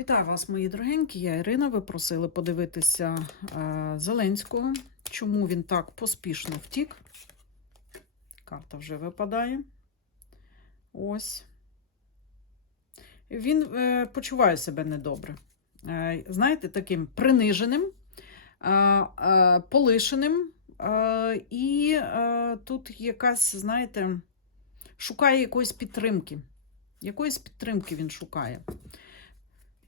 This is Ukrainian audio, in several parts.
Вітаю вас, мої дорогенькі. Я Ірина. Ви просили подивитися е, Зеленського. Чому він так поспішно втік? Карта вже випадає. Ось. Він е, почуває себе недобре. Е, знаєте, таким приниженим, полишеним. І тут якась, знаєте, шукає якоїсь підтримки. Якоїсь підтримки він шукає.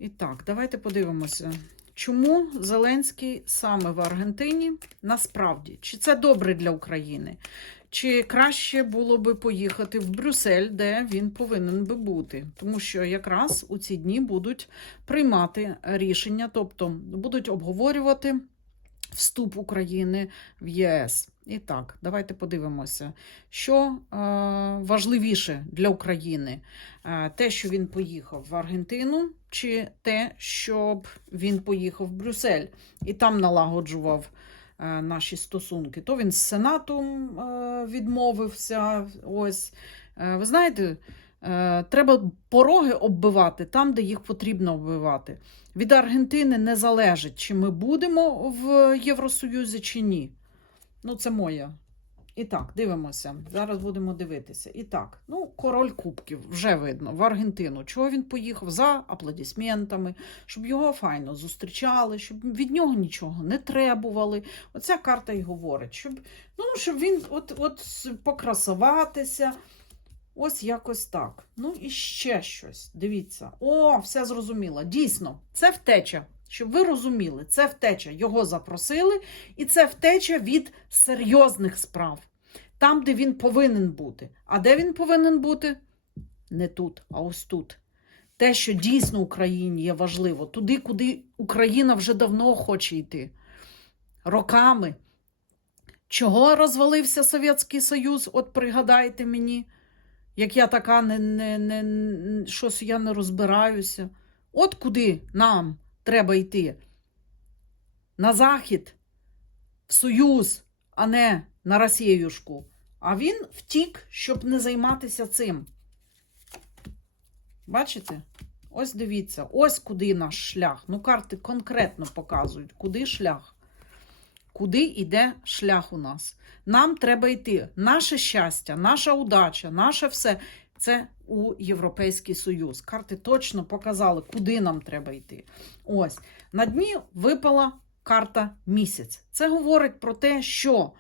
І так, давайте подивимося, чому Зеленський саме в Аргентині насправді? Чи це добре для України? Чи краще було би поїхати в Брюссель, де він повинен би бути? Тому що якраз у ці дні будуть приймати рішення, тобто будуть обговорювати вступ України в ЄС. І так, давайте подивимося, що е, важливіше для України: е, те, що він поїхав в Аргентину, чи те, щоб він поїхав в Брюссель і там налагоджував е, наші стосунки. То він з Сенатом відмовився. Ось, ви знаєте, треба пороги оббивати там, де їх потрібно оббивати. Від Аргентини не залежить, чи ми будемо в Євросоюзі, чи ні. Ну, це моя. І так, дивимося. Зараз будемо дивитися. І так, ну, король кубків вже видно в Аргентину. Чого він поїхав? За аплодисментами, щоб його файно зустрічали, щоб від нього нічого не требували. Оця карта й говорить, щоб, ну, щоб він от, от покрасуватися. Ось якось так. Ну і ще щось. Дивіться. О, все зрозуміло. Дійсно, це втеча. Щоб ви розуміли, це втеча. Його запросили, і це втеча від серйозних справ. Там, де він повинен бути. А де він повинен бути? Не тут, а ось тут. Те, що дійсно Україні є важливо, туди, куди Україна вже давно хоче йти. Роками. Чого розвалився Совєтський Союз? От пригадайте мені, як я така не, не, не, щось я не розбираюся. От куди нам треба йти. На захід, в Союз, а не на Росіюшку. А він втік, щоб не займатися цим. Бачите? Ось дивіться, ось куди наш шлях. Ну, карти конкретно показують, куди шлях. Куди йде шлях у нас. Нам треба йти. Наше щастя, наша удача, наше все це у Європейський Союз. Карти точно показали, куди нам треба йти. Ось на дні випала карта місяць. Це говорить про те, що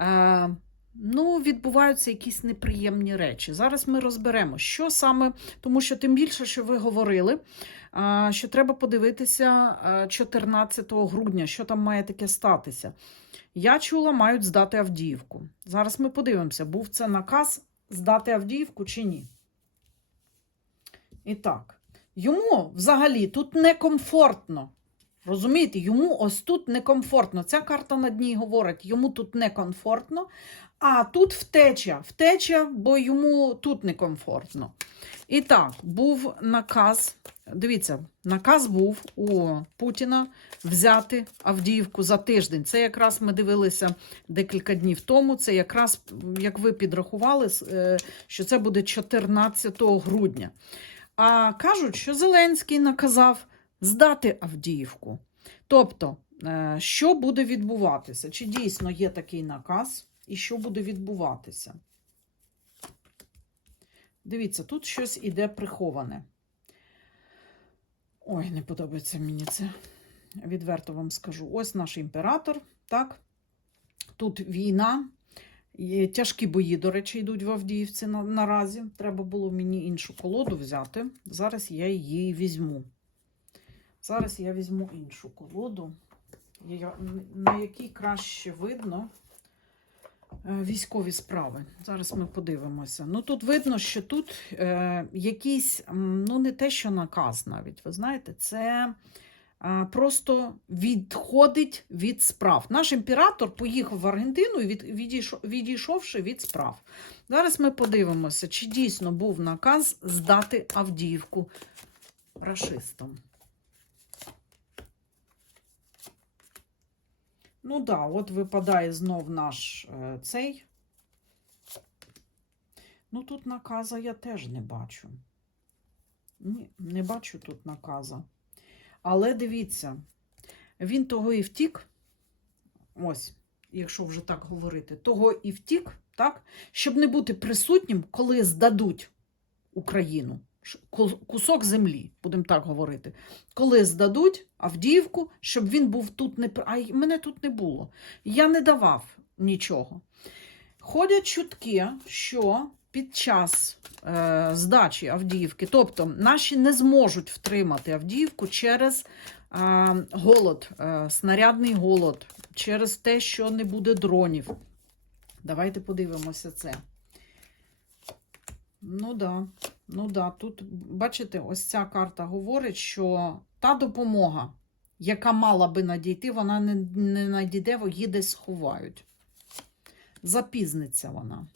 е, ну, відбуваються якісь неприємні речі. Зараз ми розберемо, що саме, тому що тим більше, що ви говорили, е, що треба подивитися е, 14 грудня, що там має таке статися. Я чула, мають здати Авдіївку. Зараз ми подивимося, був це наказ здати Авдіївку чи ні. І так, йому взагалі тут некомфортно. Розумієте, йому ось тут некомфортно. Ця карта на дні говорить, йому тут некомфортно, а тут втеча. Втеча, бо йому тут некомфортно. І так, був наказ. Дивіться, наказ був у Путіна взяти Авдіївку за тиждень. Це якраз ми дивилися декілька днів тому. Це якраз, як ви підрахували, е, що це буде 14 грудня. А кажуть, що Зеленський наказав здати Авдіївку. Тобто, е, що буде відбуватися? Чи дійсно є такий наказ, і що буде відбуватися? Дивіться, тут щось іде приховане. Ой, не подобається мені це. Відверто вам скажу. Ось наш імператор, так? Тут війна. Тяжкі бої, до речі, йдуть в Авдіївці на, наразі. Треба було мені іншу колоду взяти. Зараз я її візьму. Зараз я візьму іншу колоду, на якій краще видно військові справи. Зараз ми подивимося. Ну тут видно, що тут е, якийсь, ну не те, що наказ навіть, ви знаєте, це е, просто відходить від справ. Наш імператор поїхав в Аргентину, і від, відійшов, відійшовши від справ. Зараз ми подивимося, чи дійсно був наказ здати Авдіївку рашистам. Ну да, от випадає знов наш е, цей. Ну, тут наказа я теж не бачу. Ні, не бачу тут наказа. Але дивіться, він того і втік. Ось, якщо вже так говорити, того і втік, так, щоб не бути присутнім, коли здадуть Україну. Кусок землі, будемо так говорити. Коли здадуть Авдіївку, щоб він був тут не а мене тут не було. Я не давав нічого. Ходять чутки, що під час е, здачі Авдіївки, тобто наші не зможуть втримати Авдіївку через е, голод, е, снарядний голод, через те, що не буде дронів. Давайте подивимося це. Ну да, ну да, тут, бачите, ось ця карта говорить, що та допомога, яка мала би надійти, вона не, не надійде, її десь сховають. Запізниться вона.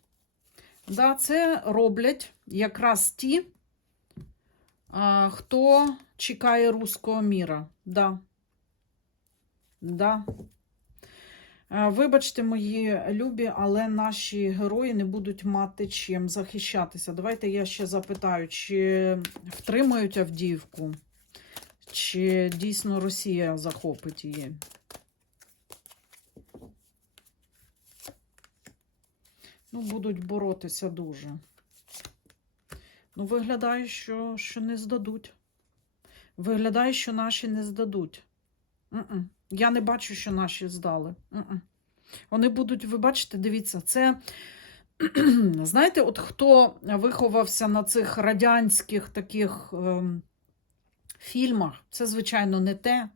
Да, це роблять якраз ті, а, хто чекає руського міра. Да. Да. Е, Вибачте, мої любі, але наші герої не будуть мати чим захищатися. Давайте я ще запитаю, чи втримають Авдіївку, чи дійсно Росія захопить її. Ну, будуть боротися дуже. Ну, виглядає, що, що не здадуть. Виглядає, що наші не здадуть. М-м. Я не бачу, що наші здали. Вони будуть, ви бачите, дивіться, це. Знаєте, от хто виховався на цих радянських таких ем, фільмах, це, звичайно, не те.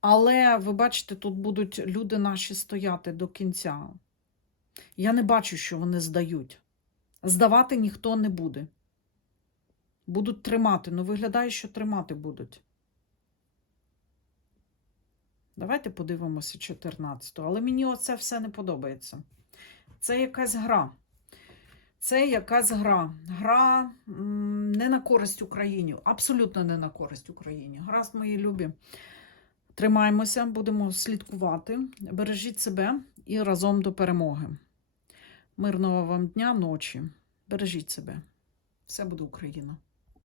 Але ви бачите, тут будуть люди наші стояти до кінця. Я не бачу, що вони здають. Здавати ніхто не буде. Будуть тримати. Ну, виглядає, що тримати будуть. Давайте подивимося 14-ту. Але мені оце все не подобається. Це якась гра. Це якась гра. Гра не на користь Україні. Абсолютно не на користь Україні. Гаразд, мої любі. Тримаємося, будемо слідкувати. Бережіть себе і разом до перемоги. Мирного вам дня, ночі. Бережіть себе. Все буде Україна.